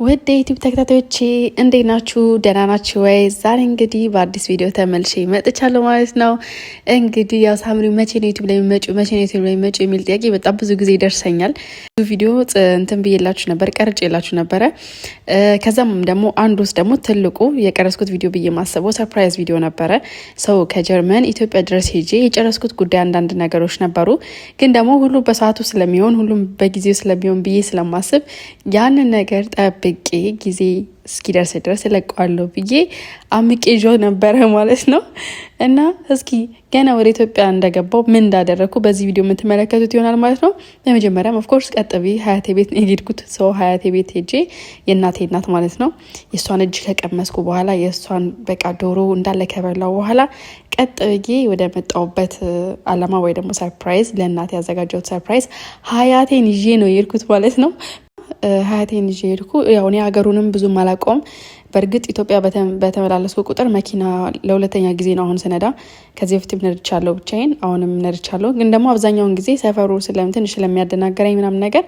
ወደ ዩቲዩብ ተከታታዮቼ እንዴት ናችሁ? ደህና ናችሁ ወይ? ዛሬ እንግዲህ በአዲስ ቪዲዮ ተመልሼ መጥቻለሁ ማለት ነው። እንግዲህ ያው ሳምሪ መቼ ነው ዩቲዩብ ላይ መጪው የሚል ጥያቄ በጣም ብዙ ጊዜ ይደርሰኛል። ብዙ ቪዲዮ እንትን ብዬላችሁ ነበር፣ ቀርጬላችሁ ነበረ። ከዛም ደግሞ አንዱ ውስጥ ደግሞ ትልቁ የቀረስኩት ቪዲዮ ብዬ ማሰበው ሰርፕራይዝ ቪዲዮ ነበረ። ሰው ከጀርመን ኢትዮጵያ ድረስ ሄጄ የጨረስኩት ጉዳይ አንዳንድ ነገሮች ነበሩ። ግን ደግሞ ሁሉ በሰዓቱ ስለሚሆን ሁሉም በጊዜው ስለሚሆን ብዬ ስለማስብ ያንን ነገር ጠብቄ ጊዜ እስኪደርስ ድረስ እለቀዋለሁ ብዬ አምቄ ይዤ ነበረ ማለት ነው። እና እስኪ ገና ወደ ኢትዮጵያ እንደገባው ምን እንዳደረኩ በዚህ ቪዲዮ የምትመለከቱት ይሆናል ማለት ነው። በመጀመሪያም ኦፍኮርስ ቀጥቢ ሀያቴ ቤት የሄድኩት ሰው ሀያቴ ቤት ሄጄ የእናቴ እናት ማለት ነው የእሷን እጅ ከቀመስኩ በኋላ የእሷን በቃ ዶሮ እንዳለ ከበላው በኋላ ቀጥ ብዬ ወደ መጣሁበት አላማ ወይ ደግሞ ሰርፕራይዝ ለእናቴ ያዘጋጀሁት ሰርፕራይዝ ሀያቴን ይዤ ነው የሄድኩት ማለት ነው። ሀያቴን ይዤ ሄድኩ። ያው እኔ ሀገሩንም ብዙም አላውቀውም። በእርግጥ ኢትዮጵያ በተመላለስኩ ቁጥር መኪና ለሁለተኛ ጊዜ ነው አሁን ስነዳ። ከዚህ በፊትም ነድቻለሁ ብቻዬን፣ አሁንም ነድቻለሁ። ግን ደግሞ አብዛኛውን ጊዜ ሰፈሩ ትንሽ ስለሚያደናገረኝ ምናምን ነገር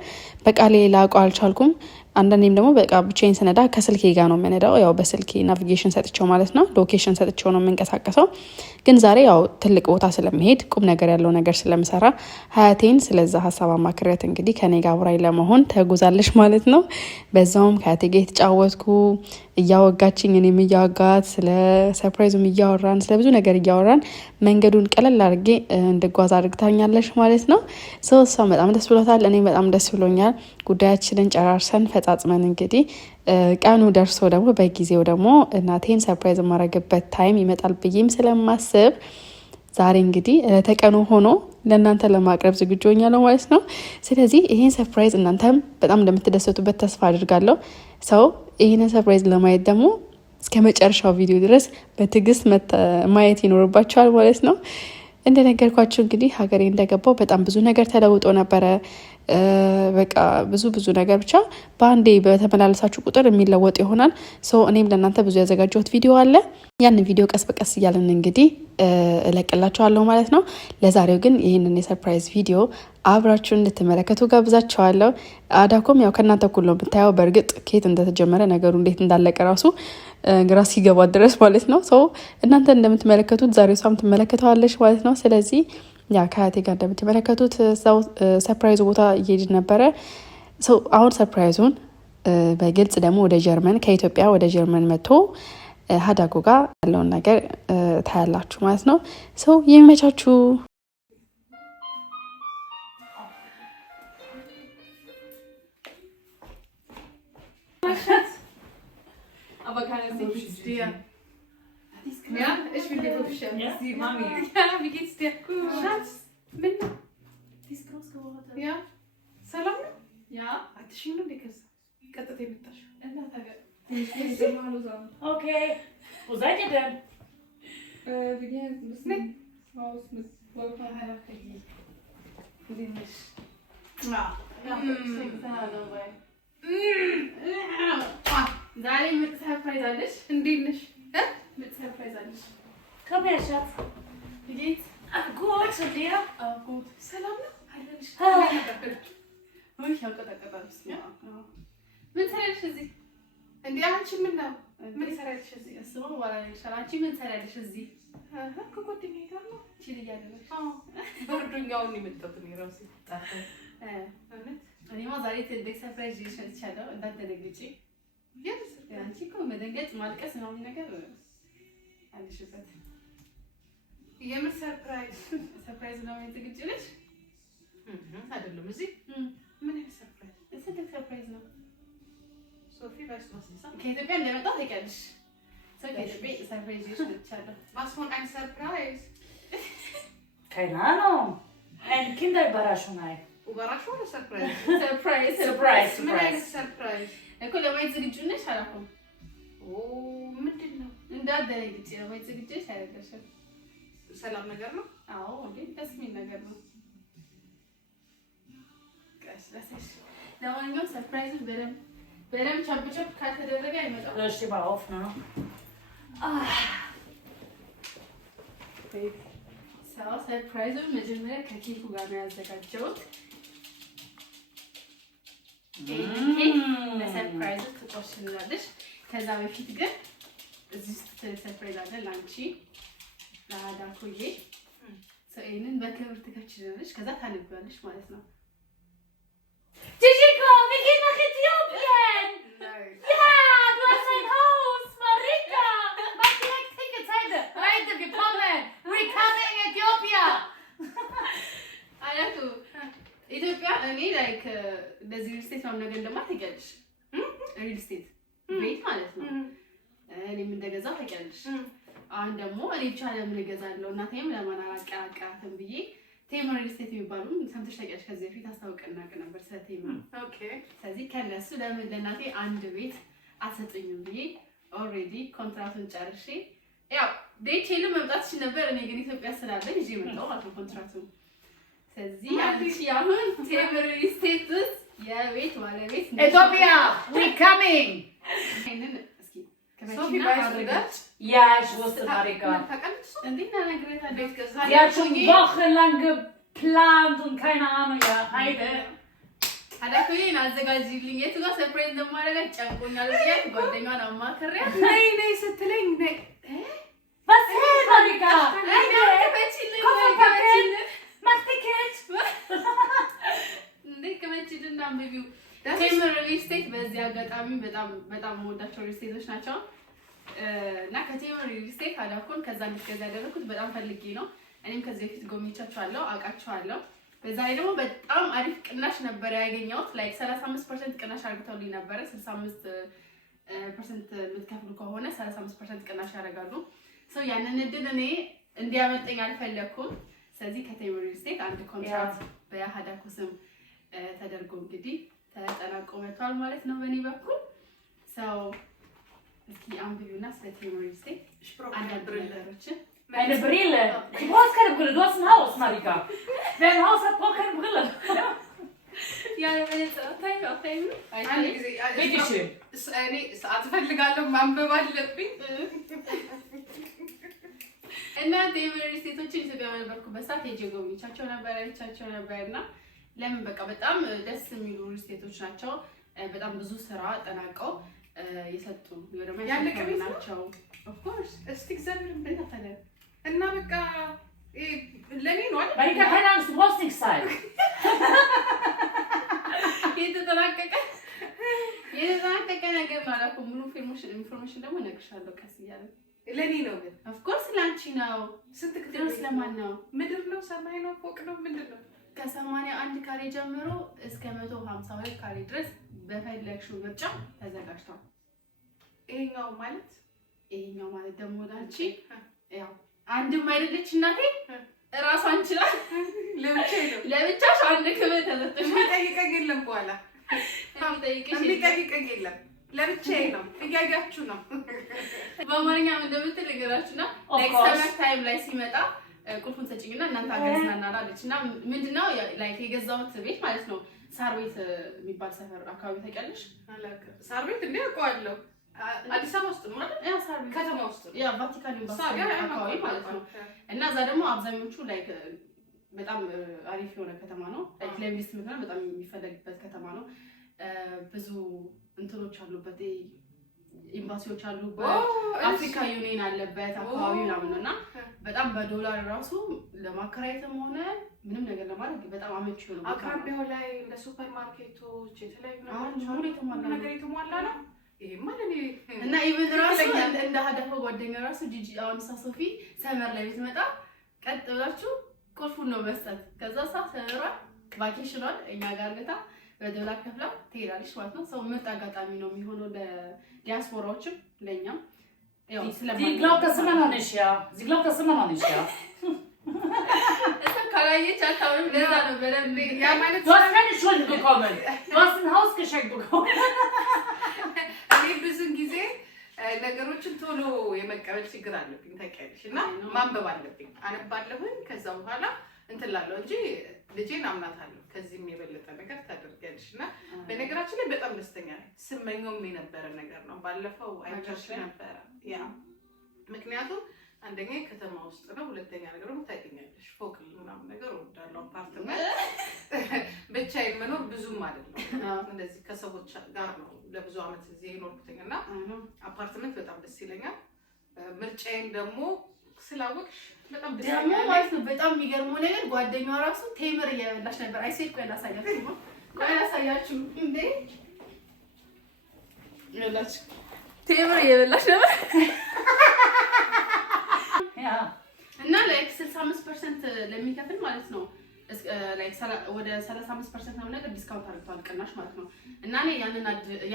በቃሌ ላውቀው አልቻልኩም። አንዳንዴም ደግሞ በቃ ብቻዬን ስነዳ ከስልኬ ጋር ነው የምነዳው። ያው በስልኬ ናቪጌሽን ሰጥቼው ማለት ነው፣ ሎኬሽን ሰጥቼው ነው የምንቀሳቀሰው። ግን ዛሬ ያው ትልቅ ቦታ ስለመሄድ ቁም ነገር ያለው ነገር ስለምሰራ ሀያቴን ስለዛ ሀሳብ አማክሬያት እንግዲህ ከኔ ጋር አብራኝ ለመሆን ተጉዛለች ማለት ነው። በዛውም ከሀያቴ ጋር የተጫወትኩ እያወጋችኝ እኔም እያወጋት ስለ ሰርፕራይዙም እያወራን ስለ ብዙ ነገር እያወራን መንገዱን ቀለል አድርጌ እንድጓዝ አድርግታኛለች ማለት ነው። እሷ በጣም ደስ ብሎታል፣ እኔም በጣም ደስ ብሎኛል። ጉዳያችንን ጨራርሰን ፈጻጽመን እንግዲህ ቀኑ ደርሶ ደግሞ በጊዜው ደግሞ እናቴን ሰርፕራይዝ የማረግበት ታይም ይመጣል ብዬም ስለማስብ ዛሬ እንግዲህ ተቀኑ ሆኖ ለእናንተ ለማቅረብ ዝግጁ ሆኛለሁ ማለት ነው። ስለዚህ ይሄን ሰርፕራይዝ እናንተም በጣም እንደምትደሰቱበት ተስፋ አድርጋለሁ። ሰው ይሄንን ሰርፕራይዝ ለማየት ደግሞ እስከ መጨረሻው ቪዲዮ ድረስ በትዕግስት ማየት ይኖርባቸዋል ማለት ነው። እንደነገርኳችሁ እንግዲህ ሀገሬ እንደገባው በጣም ብዙ ነገር ተለውጦ ነበረ። በቃ ብዙ ነገር ብቻ በአንዴ በተመላለሳችሁ ቁጥር የሚለወጥ ይሆናል። እኔም ለእናንተ ብዙ ያዘጋጀሁት ቪዲዮ አለ። ያን ቪዲዮ ቀስ በቀስ እያለን እንግዲህ እለቅላችኋለሁ ማለት ነው። ለዛሬው ግን ይህንን የሰርፕራይዝ ቪዲዮ አብራችሁን እንድትመለከቱ ጋብዛችኋለሁ። አዳኮም ያው ከእናንተ እኩል ነው የምታየው። በእርግጥ ከየት እንደተጀመረ ነገሩ እንዴት እንዳለቀ ራሱ ግራ ሲገባ ድረስ ማለት ነው። እናንተ እንደምትመለከቱት ዛሬ እሷም ትመለከተዋለች ማለት ነው። ስለዚህ ያ ከሀያቴ ጋር እንደምትመለከቱት እዛው ሰርፕራይዙ ቦታ እየሄድን ነበረ። አሁን ሰርፕራይዙን በግልጽ ደግሞ ወደ ጀርመን ከኢትዮጵያ ወደ ጀርመን መጥቶ ሀዳጎ ጋር ያለውን ነገር ታያላችሁ ማለት ነው። የሚመቻችሁ Ja, ich bin dir gut beschäftigt. Ja, die Mami. Ja, wie geht's dir? Gut. Schatz, mit mir. Die ist groß geworden. Ja. Salam? Ja. Hat dich schon dickes? Kannst du mit das? Ich will mal sagen. Okay. Wo seid ihr denn? Wir gehen jetzt ein bisschen raus mit Wolfgang. Wir sehen nicht. Ja. ዛሬ ምን ሰርፕራይዝ አለሽ? እንዴት ነሽ? ምን ሰርፕራይዝ አለሽ? Komm her, Schatz. Wie geht's? Gut, und dir? Gut. ሰላም ነው? አይደለሽ? ወይ ያቀጣቀጣልሽ? Ja. ምን ሰራልሽ እዚህ? እንዴ አንቺ ምን ነው? ምን ሰራልሽ እዚህ? እሱማ ወላሂ አንቺ ምን ሰራልሽ እዚህ? ከጓደኛዬ ጋር ነው ቺል እያደረግሽ? አዎ። በርዶኛውን ነው የመጣሁት እኔ ራሴ ጣጣ እውነት እኔማ ዛሬ ትልቅ ሰርፕራይዝ ይዤ መጥቻለሁ። እንዳትደነግጪ። አንቺ እኮ መደንገጥ ማልቀስ ምናምን ነገር አለሽበት። የምን ሰርፕራይዝ ነው የምትግጭ ነሽ? አይደለም እዚህ ምን አይነት ሰርፕራይዝ? ትልቅ ሰርፕራይዝ ነው። ሶፊ ከኢትዮጵያ እንደመጣሁ ታውቂያለሽ። ከኢትዮጵያ ሰርፕራይዝ ይዤ መጥቻለሁ። Was von ein Surprise? Keine Ahnung. Ein Kinderüberraschung. Überraschung oder Surprise? Surprise. ምን አይነት ሰርፕራይዝ? እኮ ለማየት ዝግጁ ነሽ አላልኩም? ምንድን ነው? እንዳትደነግጪ ለማየት ዝግጁ ነሽ አይደለሽም? ሰላም ነገር ነው? አዎ እንዴ ደስ የሚል ነገር ነው። ቀስለሽ ለማንኛውም ሰርፕራይዙን በደምብ ቸብቸብ ካልተደረገ አይመጣም። እሺ ባውፍ ነው። ሰርፕራይዙን መጀመሪያ ከኬኩ ጋር ነው ያዘጋጀሁት። ለሰርፕራይዙ ቆሽ እንላለሽ። ከዛ በፊት ግን እዚህ ውስጥ ሰርፕራይዝ አለ ላንቺ ለአዳኩዬ። ሰይንን በክብር ትከፍችልሽ ከዛ ታነቢዋለሽ ማለት ነው። Jijiko, wir gehen nach Äthiopien! Ja, du hast ein Haus, Marika! Mach direkt Tickets heute! Heute, wir kommen! We're coming Ethiopia! አያቱ ኢትዮጵያ እኔ ላይክ እንደዚህ ሪል ስቴት ነው ነገር እንደማትገልሽ ሪል ስቴት ቤት ማለት ነው። እኔም እንደገዛው ታውቂያለሽ። አሁን ደግሞ እኔ ብቻ ለምን እገዛለሁ እናቴም ለማን አላቀራቀራትም ብዬ ቴምር ሪል ስቴት የሚባሉ ሰምተሽ ታውቂያለሽ? ከዚህ በፊት አስታውቀናቅ ነበር ስለ ቴምር። ኦኬ። ስለዚህ ከነሱ ለምን ለእናቴ አንድ ቤት አትሰጡኝም ብዬ ኦልሬዲ ኮንትራቱን ጨርሼ ያው ዴቼሉ መምጣት ይችል ነበር። እኔ ግን ኢትዮጵያ ስላለኝ ይዤ መጣሁ ማለት ነው ኮንትራቱን። ስለዚህ አንቺ አሁን ቴምር ሪል ስቴት ውስጥ የቤት ባለቤት ነሽ። Ethiopia, we're coming! Sophie, weißt du das? Ja, ich wusste, Marika. Sie hat schon wochenlang geplant und keine Ahnung, ja, Heide. አዳኩዬን አዘጋጅልኝ የቱ ጋር ሰርፕራይዝ እንደማደርጋት ጨንቆኛል ብያት ጓደኛዋን አማክሬያት ነይ ስትለኝ ነይ Was ist, Marika? Mach Ticket! እንዴ ከመችልና አንብቢው ቴምር ሪል ስቴት በዚህ አጋጣሚ በጣም የምወዳቸው ሪል ስቴቶች ናቸው እና ከቴምር ሪል ስቴት አዳኩን ከዛ እንድትገዛ ያደረኩት በጣም ፈልጌ ነው። እኔም ከዚህ በፊት ጎብኝቻቸዋለሁ አውቃቸዋለሁ። በዛ ላይ ደግሞ በጣም አሪፍ ቅናሽ ነበር ያገኘሁት። ላይክ 35% ቅናሽ አድርገውልኝ ነበር። 65% የምትከፍሉ ከሆነ 35% ቅናሽ ያደርጋሉ። ሶ ያንን እድል እኔ እንዲያመልጠኝ አልፈለኩም። ስለዚህ ከቴምር ሪል ስቴት አንድ ኮንትራክት በአዳኩ ስም ተደርጎ እንግዲህ ተጠናቆ መጥቷል ማለት ነው በእኔ በኩል። ሰው እስኪ አንብቢውና ስለ ቴምር ሪል ስቴት አንዳንድ ነገሮችን Eine Brille. Du brauchst keine Brille, du hast ein Haus, Marika. Wer ein Haus hat, braucht keine Brille. Ja, wenn jetzt Bitte schön. እኔ ሰዓት እፈልጋለሁ ማንበብ አለብኝ። እና ቴምር ሪል ስቴቶችን ኢትዮጵያ በነበርኩበት ሰዓት ሄጄ ጎብኝቻቸው ነበር አይቻቸው ነበርና ለምን በቃ በጣም ደስ የሚሉ ሪል ስቴቶች ናቸው። በጣም ብዙ ስራ ጠናቀው የሰጡ ወደማ ያለቀናቸው ኦፍ ኮርስ እስቲ እግዚአብሔር እንደታለ እና በቃ ለኔ ነው አይደል? Marika, keine Angst, du brauchst nichts sein. የተጠናቀቀ ነገር ማለት ነው። ሙሉ ኢንፎርሜሽን ደግሞ እነግርሻለሁ ቀስ እያለ። ለኔ ነው ግን ኦፍ ኮርስ ላንቺ ነው። ስንት ድረስ ለማን ነው? ምድር ነው? ሰማይ ነው? ፎቅ ነው? ምንድነው? ከ81 ካሬ ጀምሮ እስከ 152 ካሬ ድረስ በፈለግሽው ምርጫ ተዘጋጅቷል። ይሄኛው ማለት ደግሞ ላንቺ ያው አንድም አይደለች እናቴ ራሷን ይችላል። ለብቻሽ አንድ ክፍል ተሰጥቶሽ የሚጠይቀኝ የለም። በኋላ የሚጠይቀኝ የለም። ለብቻዬ ነው። እያያችሁ ነው። በአማርኛም እንደምትል ነገራችሁና ኔክስት ታይም ላይ ሲመጣ ቁልፉን ሰጪኝና እናንተ አገዝናናላለች እና ምንድነው ላይክ የገዛሁት ቤት ማለት ነው። ሳር ቤት የሚባል ሰፈር አካባቢ ታውቂያለሽ? ሳር ቤት እንዴ አውቀዋለሁ። አዲስ አበባ ውስጥ ነው አይደል? ያ ሳር ቤት ከተማ ውስጥ ያ ቫቲካን ኤምባሲ አካባቢ ማለት ነው። እና እዛ ደግሞ አብዛኞቹ ላይክ በጣም አሪፍ የሆነ ከተማ ነው። ላይክ ለኢንቨስትመንት ነው በጣም የሚፈለግበት ከተማ ነው። ብዙ እንትኖች አሉበት፣ ኤምባሲዎች አሉበት፣ አፍሪካ ዩኒየን አለበት አካባቢ ምናምን ነውና በጣም በዶላር ራሱ ለማከራየትም ሆነ ምንም ነገር ለማድረግ በጣም አመቺ ነው። አቅራቢያው ላይ እንደ ሱፐር ማርኬቶች የተለያዩ ነገር የተሟላ ነው። ይሄ ማለት እና ኢቭን ራሱ እንደ ሀዳፎ ጓደኛ ራሱ ጂጂ አሁን ሶፊ ሰመር ላይ ብትመጣ ቀጥ ብላችሁ ቁልፉን ነው መስጠት። ከዛ ሰመራ ቫኬሽኗን እኛ ጋር ገታ በዶላር ከፍላ ትሄዳለች ማለት ነው። ሰው ምርጥ አጋጣሚ ነው የሚሆነው ለዲያስፖራዎችም ለኛም ያው ስለማለት Sie glaubt das immer noch nicht, ja. Sie glaubt das immer noch nicht, ja. እሱ ካላየች አታውንም። ለዛ ነው በደንብ ያ ማለት Du hast keine Schuld bekommen. Du hast ein Haus geschenkt bekommen. እኔ ብዙ ጊዜ ነገሮችን ቶሎ የመቀበል ችግር አለብኝ ታውቂያለሽ። እና ማንበብ አለብኝ። አነባለሁኝ ከዛ በኋላ እንትን ላለው እንጂ ልጄን አምናታለሁ። ከዚህም የበለጠ ነገር ታደርጊያለሽ። እና በነገራችን ላይ በጣም ደስተኛ ነኝ። ስመኘውም የነበረ ነገር ነው። ባለፈው አይቻልሽ ነበር ያ ምክንያቱም አንደኛ ከተማ ውስጥ ነው፣ ሁለተኛ ነገር ደግሞ ታውቂኛለሽ ፎቅ ምናምን ነገር እወዳለሁ። አፓርትመንት ብቻዬን መኖር ብዙም አይደለም። እንደዚህ ከሰዎች ጋር ነው ለብዙ አመት እዚህ የኖርኩትኝ እና አፓርትመንት በጣም ደስ ይለኛል። ምርጫዬን ደግሞ ስላወቅሽ በጣም ደስ ደግሞ ማለት ነው። በጣም የሚገርመው ነገር ጓደኛዋ ራሱ ቴምር እየበላሽ ነበር። አይሴት ቆይ ላሳያችሁ እንዴ ይላችሁ ቴምር እየበላሽ ነበር እና ላይክ 65% ለሚከፍል ማለት ነው ላይክ ወደ 35% ነው ነገር ዲስካውንት አድርገዋል ቅናሽ ማለት ነው። እና እኔ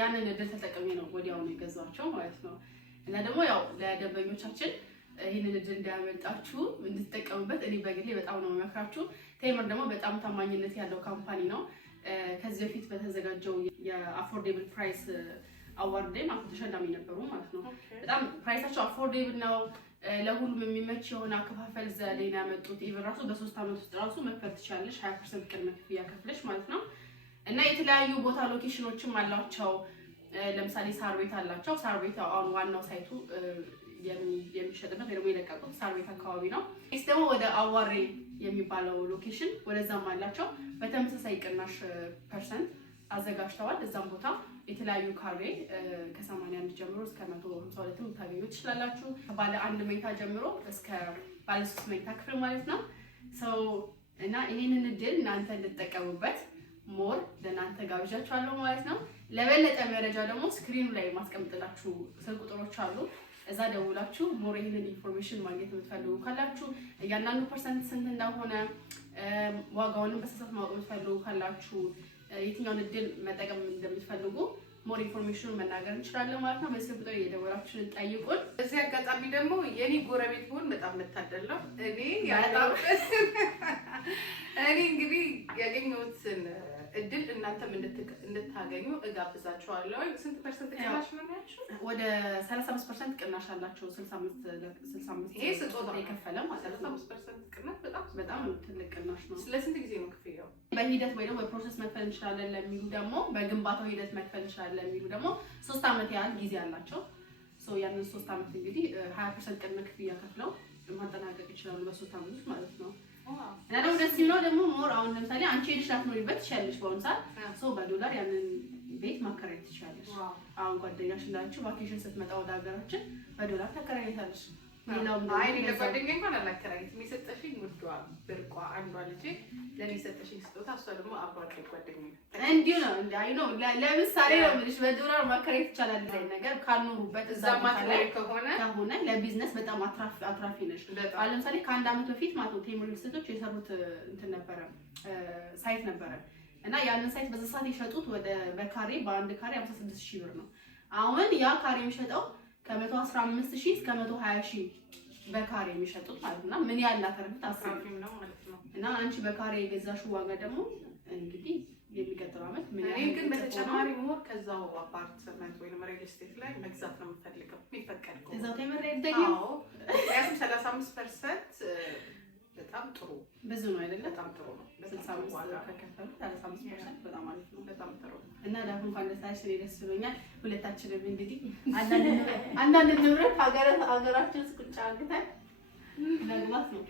ያንን እድል ተጠቅሜ ነው ወዲያውኑ የገዛቸው ማለት ነው። እና ደግሞ ያው ለደንበኞቻችን ይሄንን እድል እንዳያመልጣችሁ እንድትጠቀሙበት እኔ በግሌ በጣም ነው የምመክራችሁ። ቴምር ደግሞ በጣም ታማኝነት ያለው ካምፓኒ ነው። ከዚህ በፊት በተዘጋጀው የአፎርዴብል ፕራይስ አዋርድ ላይ ማለት ተሸላሚ ነበሩ ማለት ነው። በጣም ፕራይሳቸው አፎርዴብል ነው። ለሁሉም የሚመች የሆነ አከፋፈል ዘዴ ነው ያመጡት። ኢቭን ራሱ በ3 አመት ውስጥ ራሱ መክፈል ትችላለሽ 20% ቅድመ ክፍያ ከፍለሽ ማለት ነው። እና የተለያዩ ቦታ ሎኬሽኖችም አላቸው። ለምሳሌ ሳር ቤት አላቸው። ሳር ቤት አሁን ዋናው ሳይቱ የሚሸጥበት ወይ ደግሞ የለቀቁት ሳር ቤት አካባቢ ነው። እስ ደግሞ ወደ አዋሬ የሚባለው ሎኬሽን ወደዛም አላቸው። በተመሳሳይ ቅናሽ ፐርሰንት አዘጋጅተዋል። እዛም ቦታ የተለያዩ ካሬ ከ81 ጀምሮ እስከ 152 ልታገኙ ትችላላችሁ። ባለ 1 መኝታ ጀምሮ እስከ ባለ 3 መኝታ ክፍል ማለት ነው። እና ይሄንን እድል እናንተ እንድትጠቀሙበት ሞር ለእናንተ ጋብዣችኋለሁ ማለት ነው። ለበለጠ መረጃ ደግሞ ስክሪኑ ላይ ማስቀምጥላችሁ ስልክ ቁጥሮች አሉ። እዛ ደውላችሁ ሞር ይሄንን ኢንፎርሜሽን ማግኘት የምትፈልጉ ካላችሁ እያንዳንዱ ፐርሰንት ስንት እንደሆነ ዋጋውንም በስፋት ማወቅ የምትፈልጉ ካላችሁ የትኛውን እድል መጠቀም እንደምትፈልጉ ሞር ኢንፎርሜሽኑን መናገር እንችላለን ማለት ነው። በዚህ ቁጥር እየደወላችሁ ጠይቁን። እዚህ አጋጣሚ ደግሞ የኔ ጎረቤት ሆን በጣም መታደል ነው። እኔ እንግዲህ ያገኘሁትን እድል እናንተም እንድታገኙ እጋብዛችኋለሁ። ስንት ፐርሰንት ቅናሽ ነው ያልሽው? ወደ 35% ቅናሽ አላቸው። 65 ይሄ ስጦታ የከፈለ ማለት ነው። 35% ቅናሽ በጣም ትልቅ ቅናሽ ነው። ስለስንት ጊዜ ነው ክፍያው? በሂደት ወይ ደግሞ በፕሮሰስ መክፈል እንችላለን ለሚሉ ደግሞ በግንባታው ሂደት መክፈል እንችላለን ለሚሉ ደግሞ 3 አመት ያህል ጊዜ አላቸው። ያንን 3 አመት እንግዲህ 20% ቅድመ ክፍያ ከፍለው ማጠናቀቅ ይችላሉ በ3 አመት ውስጥ ማለት ነው። እና ደግሞ ደስ የሚለው ደግሞ ሞር አሁን ለምሳሌ አንቺ ሄድሽ ላትኖሪበት ትችያለሽ በአሁኑ ሰዓት በዶላር ያንን ቤት ማከራየት ትችያለሽ። አሁን ጓደኛሽ እንዳለችው ቫኬሽን ስትመጣ ወደ ሀገራችን በዶላር ተከራይታለሽ። አይ ለጓደኛዬ እንኳን አላከራይም። የሰጠሽኝ ውዷ ብርቋ አንዷ ልጄ ለኔ የሰጠሽኝ ስጦታ እሷ ደግሞ አብሯት ጓደኛዬ እንዲሁ ነው። አይ ነው ለምሳሌ ነው የምልሽ በዶላር ማከራየት ይቻላል። ላይ ነገር ካልኖሩበት እዛ ማከራይ ከሆነ ለቢዝነስ በጣም አትራፊ ነሽ። አሁን ለምሳሌ ከአንድ አመት በፊት ማለት ነው ቴምር ሪልስቴቶች የሰሩት እንትን ነበረ ሳይት ነበረ እና ያንን ሳይት በዛ ሰዓት የሸጡት ወደ በካሬ በአንድ ካሬ 56000 ብር ነው። አሁን ያ ካሬ የሚሸጠው ከ115,000 እስከ 120,000 በካሬ የሚሸጡት ማለት ነው። ምን ያህል ላተርፍት አስራፊ ነው ማለት ነው። እና አንቺ በካሬ የገዛሽው ዋጋ ደግሞ እንግዲህ የሚቀጥለው አመት ምን ያህል ግን በተጨማሪ ሞር ከዛው አፓርትመንት ወይንም ሪል ስቴት ላይ መግዛት ነው የምፈልገው። የሚፈቀድ ነው እዛው ቴምር ይደግም። አዎ ያም 35% በጣም ጥሩ ብዙ ነው አይደለ? በጣም ጥሩ ነው። 65 ዋጋ ከከፈሉ 35% በጣም አሪፍ ነው። በጣም ጥሩ እና ዳግም እንኳን ደስ ደስ ብሎኛል። ሁለታችንም እንግዲህ አንዳንድ ንብረት ሀገራችን ቁጭ አድርገን ለግባት ነው።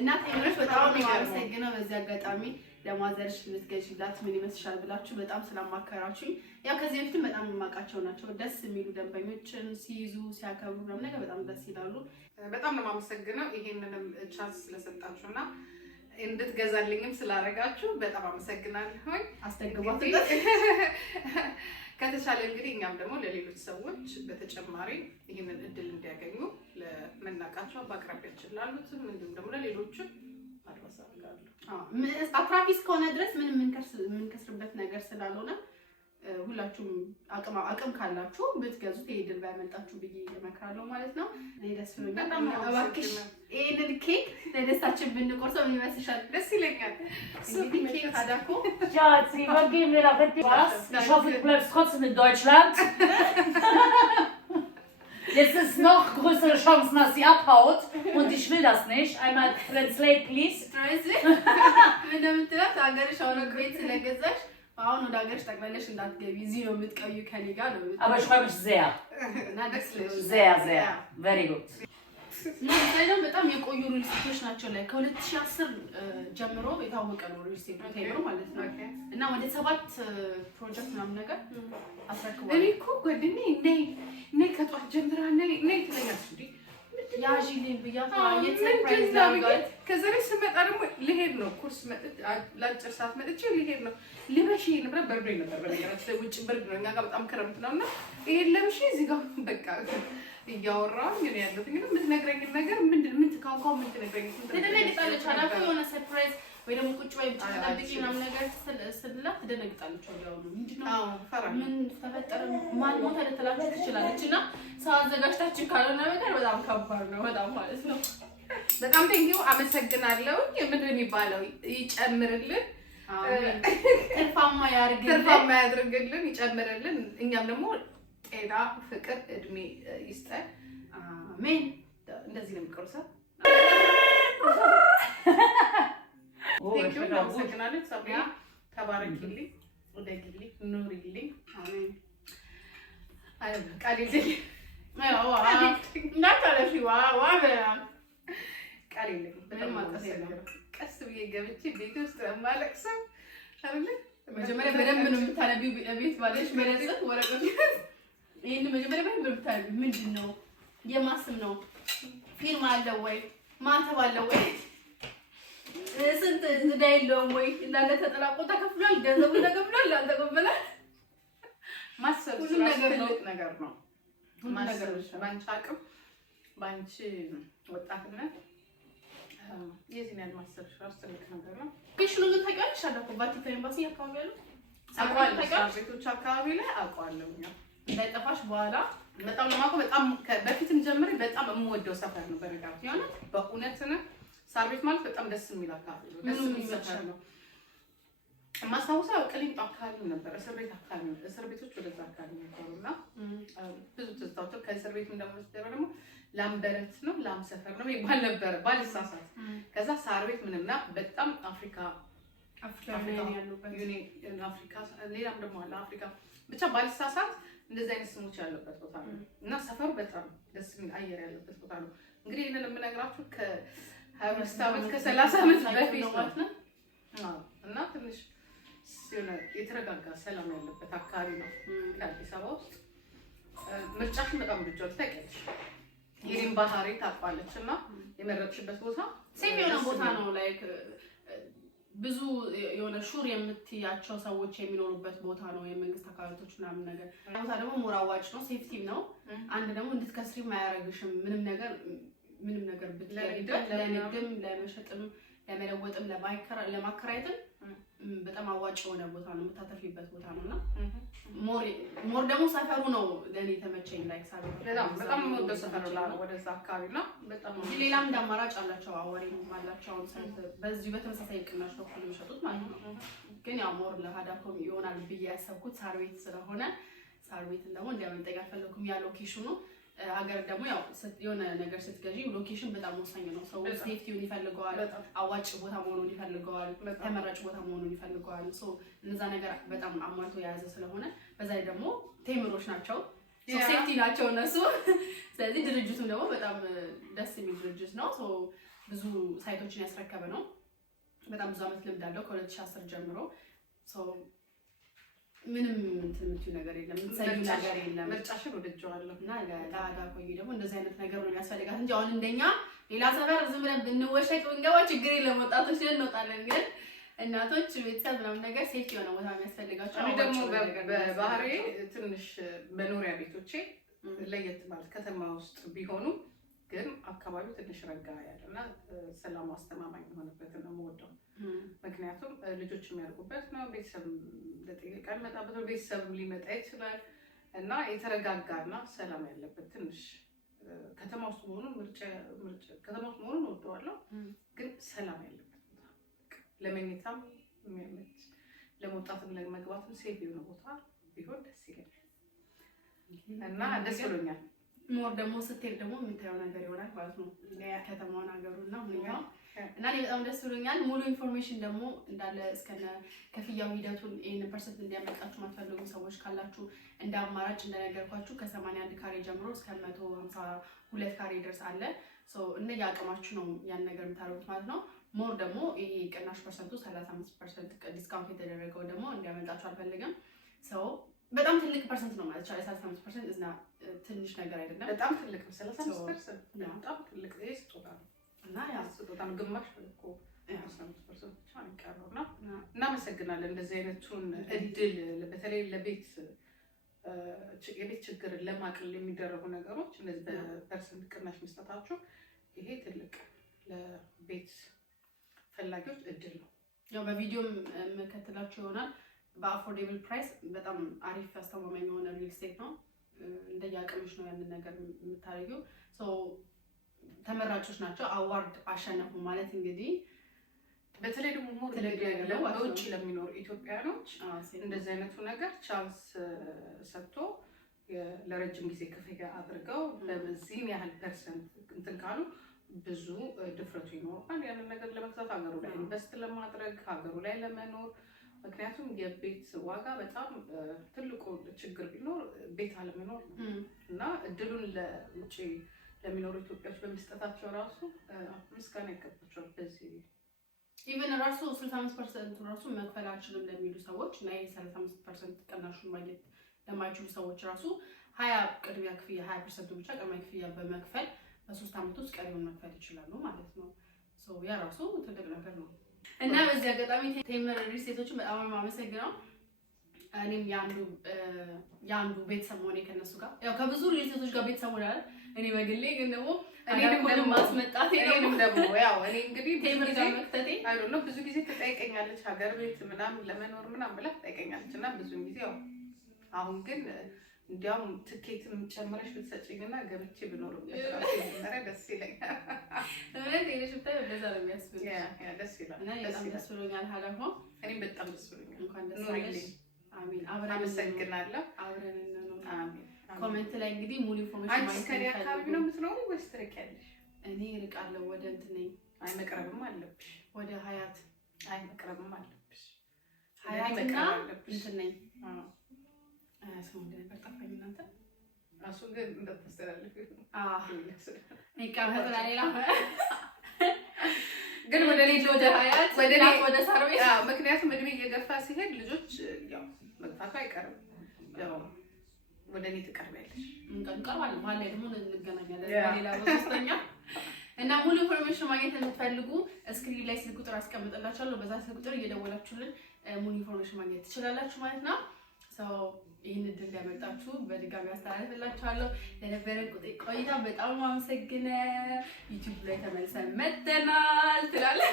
እና ቴምሮች በጣም ነው አመሰግናለሁ። በዚህ አጋጣሚ ለማዘርሽ ልትገዢላት ምን ይመስልሻል ብላችሁ በጣም ስላማከራችሁኝ ያው ከዚህ በፊትም በጣም የማውቃቸው ናቸው። ደስ የሚሉ ደንበኞችን ሲይዙ ሲያከብሩ ነው ነገር በጣም ደስ ይላሉ። በጣም ነው የማመሰግነው ይሄንንም ቻንስ ስለሰጣችሁና እንድትገዛልኝም ስላደረጋችሁ በጣም አመሰግናለሁ። አስደግቧት ከተቻለ እንግዲህ እኛም ደግሞ ለሌሎች ሰዎች በተጨማሪ ይሄንን እድል እንዲያገኙ ለመናቃቸው በአቅራቢያችን ላሉትም እንዲሁም ደግሞ ለሌሎችም አድርሰው አትራፊ እስከሆነ ድረስ ምንም የምንከስርበት ነገር ስላልሆነ ሁላችሁም አቅም ካላችሁ ብትገዙት ይሄ ድል ባይመጣችሁ ብዬ እመክራለሁ ማለት ነው። እኔ ደስ ብሎኛል። እባክሽ ይሄንን ኬክ ለደስታችን ብንቆርሰው ምን ይመስልሻል? ደስ ይለኛል። እንግዲህ ኬክ ታዳኮ Schatzi, wann gehen wir nach Wettbewerb? Was? Ich hoffe, du bleibst trotzdem in Deutschland. Jetzt ist noch größere Chancen, dass sie abhaut. Und ich will das nicht. Einmal translate, please. ምንም ትላት ሀገርሽ አሁን ቤት ስለገዛሽ አሁን ወደ ሀገርሽ ጠቅላላሽ እንዳትገቢ እዚህ ነው የምትቀዩ ከኔ ጋር ነው። Aber ich freue mich sehr. Sehr, sehr. Very good. ነው በጣም የቆዩ ሪል ስቴቶች ናቸው ላይ ከ2010 ጀምሮ የታወቀ ነው ሪል ስቴት ነው ማለት ነው። እና ወደ 7 ፕሮጀክት ምናምን ነገር አስረክቧል። እኔ እኮ ጓደኛዬ ነይ ከጧት ጀምራ ነይ ትለኛለች እንዴ ያጂልኝ ብያት የሰርፕራይዝ ዳርጋት ከዛ ላይ ስመጣ ደግሞ ልሄድ ነው ኩርስ ለአጭር ሰዓት መጥቼ ልሄድ ነው ልበሽ ነበር በርዶኝ ነበር በነገራችን ላይ ውጭ ብርድ ነው እኛ ጋር በጣም ክረምት ነውና ይሄን ለብሼ እዚህ ጋር በቃ እያወራሁ ምን ያለው ግን የምትነግረኝ ነገር ምን ተካውካው ምን ትነግረኝ ትደነግጣለች አላፈ የሆነ ሰርፕራይዝ ወይ ደግሞ ቁጭ ወይ ብቻ ተጠብቂ ምናምን ነገር ስላት ትደነግጣለች ወዲያው ነው ምንድነው ምን ተፈጠረ ማን ሞተ ልትላችሁ ትችላለች እና ሰው አዘጋጅታችሁ ካልሆነ ነገር በጣም ከባድ ነው በጣም ማለት ነው። በጣም ቴንኪው አመሰግናለሁ። ምንድን የሚባለው ይጨምርልን ትርፋማ ያድርግልን ይጨምርልን። እኛም ደግሞ ጤና ፍቅር እድሜ ይስጠን አሜን። እንደዚህ ነው የሚቆርሰው። ቴንኪው አመሰግናለሁ። ሰብሪያ ተባረኪልኝ ወደግልኝ ኑሪልኝ አሜን። አይደል ቃልልኝ እንዳታለሽ ዋ ቃልልኝ በጣም አቀሰለ ቀስ ብዬ ገብቼ ቤት ውስጥ ማለቅሰም አይደል መጀመሪያ በደንብ ነው የምታነቢው ቤት ባለሽ መረጽ ወረቀት ይሄን መጀመሪያ በደንብ ነው የምታነቢው ምንድነው የማስም ነው ፊርማ አለው ወይ ማተብ አለው ወይ ስንት ዝዳይ የለውም ወይ እንዳለ ተጠላቆ ተከፍሏል ገንዘቡ ተከፍሏል አልተከፈለ ማሰብ ነገር ነው ማሰብ ባንቺ አቅም ባንቺ ወጣትነት የዚህን ያህል ማሰብሽ ራሱ ትልቅ ነገር ነው። ኪሽኑ ግን ታውቂያለሽ አዳኮ ቫቲካን ኤምባሲ አካባቢ ያለው ቤቶች አካባቢ ላይ አውቀዋለሁ ነው እንዳይጠፋሽ በኋላ በጣም ለማቆ በጣም በፊትም ጀምሬ በጣም የምወደው ሰፈር ነው በረጋት የሆነ በእውነት ነው ሳር ቤት ማለት በጣም ደስ የሚል አካባቢ ነው ደስ የሚል ሰፈር ነው። ማስታወሻው ቅሊንጦ አካባቢ ነበር እስር ቤት አካባቢ ነው እስር ቤቶች ወደዛ አካባቢ ነበሩና ብዙ ትዝታዎች ከእስር ቤት ደግሞ ላምበረት ነው ላም ሰፈር ነው ይባል ነበር ባልሳሳት ከዛ ሳር ቤት ምንምና በጣም አፍሪካ ዩኒየን አፍሪካ ሌላም ደግሞ አለ አፍሪካ ብቻ ባልሳሳት እንደዚህ አይነት ስሞች ያለበት ቦታ ነው እና ሰፈሩ በጣም ደስ የሚል አየር ያለበት ቦታ ነው። እንግዲህ ይሄንን የምነግራችሁ ከ25 ዓመት ከ30 ዓመት በፊት ነው እና ትንሽ የተረጋጋ ሰላም ያለበት አካባቢ ነው ከአዲስ አበባ ውስጥ ምርጫሽን በጣም ልጆች ታውቂያለሽ የኔን ባህሪ ታውቃለች እና የመረጥሽበት ቦታ ሴፍ የሆነ ቦታ ነው ላይክ ብዙ የሆነ ሹር የምትያቸው ሰዎች የሚኖሩበት ቦታ ነው የመንግስት አካላቶች ምናምን ነገር ቦታ ደግሞ ሞራዋጭ ነው ሴፍቲም ነው አንድ ደግሞ እንድትከስሪ ማያረግሽም ምንም ነገር ለንግድም ለመሸጥም ለመለወጥም ለማከራየትም በጣም አዋጭ የሆነ ቦታ ነው የምታተርፊበት ቦታ ነውና ሞር ደግሞ ሰፈሩ ነው ለኔ ተመቸኝ ላይክ ሳቢ በጣም ወደ ሰፈሩ ላይ ወደዛ አካባቢና በጣም ሌላም እንዳማራጭ አላቸው አዋሪ አላቸው ሰንት በዚህ በተመሳሳይ ቅናሽ ነው የሚሸጡት ማለት ነው። ግን ያው ሞር ለሃዳኮም ይሆናል ብዬ ያሰብኩት ሳር ቤት ስለሆነ ሳር ቤትን ደግሞ እንዲያመጣኝ አልፈለኩም ያ ሎኬሽኑ ሀገር ደግሞ ያው የሆነ ነገር ስትገዢ ሎኬሽን በጣም ወሳኝ ነው። ሰው ሴፍቲውን ይፈልገዋል አዋጭ ቦታ መሆኑን ይፈልገዋል ተመራጭ ቦታ መሆኑን ይፈልገዋል ሶ እነዛ ነገር በጣም አሟልቶ የያዘ ስለሆነ በዛ ላይ ደግሞ ቴምሮች ናቸው ሶ ሴፍቲ ናቸው እነሱ ስለዚህ ድርጅቱም ደግሞ በጣም ደስ የሚል ድርጅት ነው ሶ ብዙ ሳይቶችን ያስረከበ ነው በጣም ብዙ አመት ልምድ አለው ከ2010 ጀምሮ ሶ ምንም እንትምቱ ነገር የለም እንሰይ ነገር የለም ምርጫሽን ወደጀዋለሁ እና ለዳዳ ቆይ ደግሞ እንደዚህ አይነት ነገር ነው የሚያስፈልጋት እንጂ አሁን እንደኛ ሌላ ሰፈር ዝም ብለን ብንወሸቅ ብንገባ ችግር የለም ወጣቶች እንወጣለን ግን እናቶች ቤተሰብ ምናምን ነገር ሴፍ የሆነ ቦታ የሚያስፈልጋቸው እኔ ደግሞ በባህሪ ትንሽ መኖሪያ ቤቶቼ ለየት ማለት ከተማ ውስጥ ቢሆኑ ግን አካባቢው ትንሽ ረጋ ያለና ሰላም አስተማማኝ የሆነበት ነው የምወደው ምክንያቱም ልጆች የሚያርጉበት ነው ቤተሰብ ለጥቂቃ የሚመጣበት ነው ቤተሰብ ሊመጣ ይችላል እና የተረጋጋና ሰላም ያለበት ትንሽ ከተማ ውስጥ መሆኑን ከተማ ውስጥ መሆኑን እወደዋለሁ ግን ሰላም ያለበት ቦታ ለመኝታም የሚያመች ለመውጣትም ለመግባትም ሴፍ የሆነ ቦታ ቢሆን ደስ ይለኛል እና ደስ ብሎኛል። ሞር ደግሞ ስትሄድ ደግሞ የምታየው ነገር ይሆናል ማለት ነው ከተማውን ሀገሩና ሁኔታው እና እኔ በጣም ደስ ብሎኛል። ሙሉ ኢንፎርሜሽን ደግሞ እንዳለ እስከነ ከፍያው ሂደቱን ይሄን ፐርሰንት እንዲያመጣችሁ ማትፈልጉ ሰዎች ካላችሁ እንደ አማራጭ እንደነገርኳችሁ ከ81 ካሬ ጀምሮ እስከ 152 ካሬ ድረስ አለ። እንደ ያቀማችሁ ነው ያን ነገር የምታደርጉት ማለት ነው። ሞር ደግሞ ይሄ ቅናሽ ፐርሰንቱ 35% ዲስካውንት የተደረገው ደግሞ እንዲያመጣችሁ አልፈልግም። በጣም ትልቅ ፐርሰንት ነው ማለት ይቻላል። 35% እና ትንሽ ነገር አይደለም፣ በጣም ትልቅ ነው። 35% በጣም ትልቅ ስጦታ ነው እና ያ ስጦታ ነው። ግማሽ እኮ 35% ብቻ ነው የሚቀረውና እናመሰግናለን። እንደዚህ አይነቱን እድል በተለይ ለቤት የቤት ችግርን ለማቅለል የሚደረጉ ነገሮች እንደዚህ በፐርሰንት ቅናሽ መስጠታችሁ ይሄ ትልቅ ለቤት ፈላጊዎች እድል ነው። ያው በቪዲዮም መከተላችሁ ይሆናል። በአፎርዴብል ፕራይስ በጣም አሪፍ አስተማማኝ የሆነ ሪል ስቴት ነው። እንደያቀምሽ ነው ያንን ነገር የምታደርጊው። ተመራጮች ናቸው። አዋርድ አሸነፉ ማለት እንግዲህ በተለይ ደግሞ ሞር በውጭ ለሚኖሩ ኢትዮጵያኖች እንደዚህ አይነቱ ነገር ቻንስ ሰጥቶ ለረጅም ጊዜ ክፍያ አድርገው በዚህ ያህል ፐርሰንት እንትን ካሉ ብዙ ድፍረቱ ይኖራል ያንን ነገር ለመግዛት ሀገሩ ላይ ኢንቨስት ለማድረግ ሀገሩ ላይ ለመኖር። ምክንያቱም የቤት ዋጋ በጣም ትልቁ ችግር ቢኖር ቤት አለመኖር ነው እና እድሉን ለውጭ ለሚኖሩ ኢትዮጵያዎች በመስጠታቸው ራሱ ምስጋና ይገባቸዋል። በዚህ ኢቨን ራሱ 65% ራሱ መክፈል አልችልም ለሚሉ ሰዎች እና 35% ቅናሹን ማግኘት ለማይችሉ ሰዎች ራሱ 20 ቅድሚያ ክፍያ 20% ብቻ ቅድሚያ ክፍያ በመክፈል በ3 አመት ውስጥ ቀሪውን መክፈል ይችላሉ ማለት ነው። ያ ራሱ ትልቅ ነገር ነው እና በዚህ አጋጣሚ ቴምር ሪል ስቴቶችን በጣም የማመሰግነው። እኔም የአንዱ ቤተሰብ ሆኔ ከነሱ ጋር ያው ከብዙ ሪል ስቴቶች ጋር ቤተሰብ ሆናል። እኔ በግሌ ግን ደግሞ እኔንም ማስመጣት ደግሞ ያው እኔ እንግዲህ ቴምር ጋር መክተቴ አይደል ነው። ብዙ ጊዜ ትጠይቀኛለች ሀገር ቤት ምናምን ለመኖር ምናምን ብላ ትጠይቀኛለች እና ብዙ ጊዜ ያው አሁን ግን እንዲያውም ትኬትም ጨምረሽ ብትሰጪኝና ገብቼ ብኖርበት ራሱ መጀመሪያ ደስ ይለኛል። እውነት ይሄሽ ብታይ እንደዛ ነው የሚያስፈልግ። ያ ደስ ይላል እና በጣም ደስ ብሎኛል። ሀላፎ እኔም በጣም ደስ ብሎኛል። እንኳን ደስ አለሽ። አሜን። አብረን አመሰግናለሁ። አብረን ነው። አሜን። ኮሜንት ላይ እንግዲህ ሙሉ ኢንፎርሜሽን ማለት ነው። ከሪያ አካባቢ ነው የምትኖሪው ወይስ ትርቂያለሽ? እኔ እርቃለሁ። ወደ እንትን ነኝ። አይ መቅረብም አለብሽ። ወደ ሀያት። አይ መቅረብም አለብሽ። ሀያትና እንትን ነኝ። ሰው እንደነበር ጠፋኝ። እናንተ ራሱ ግን እንደተስተላልፍ ግን ወደ ልጅ ወደ ሀያት ወደ ሳር ቤት ምክንያቱም እድሜ እየገፋ ሲሄድ ልጆች ያው መግፋቱ አይቀርም። ያው ወደ እኔ ትቀርቢያለሽ። እንቀርባለን ማለት ደግሞ እንገናኛለን በሌላ በሶስተኛ እና ሙሉ ኢንፎርሜሽን ማግኘት የምትፈልጉ ስክሪን ላይ ስልክ ቁጥር አስቀምጥላችኋለሁ። በዛ ስልክ ቁጥር እየደወላችሁልን ሙሉ ኢንፎርሜሽን ማግኘት ትችላላችሁ ማለት ነው። ይህን እድል እንዲያመጣችሁ በድጋሚ አስተላልፍላችኋለሁ። ለነበረን ቆይታ በጣም አመሰግናለሁ። ዩቲዩብ ላይ ተመልሰን መጥተናል ትላለህ።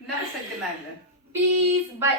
እናመሰግናለን። ፒስ ባይ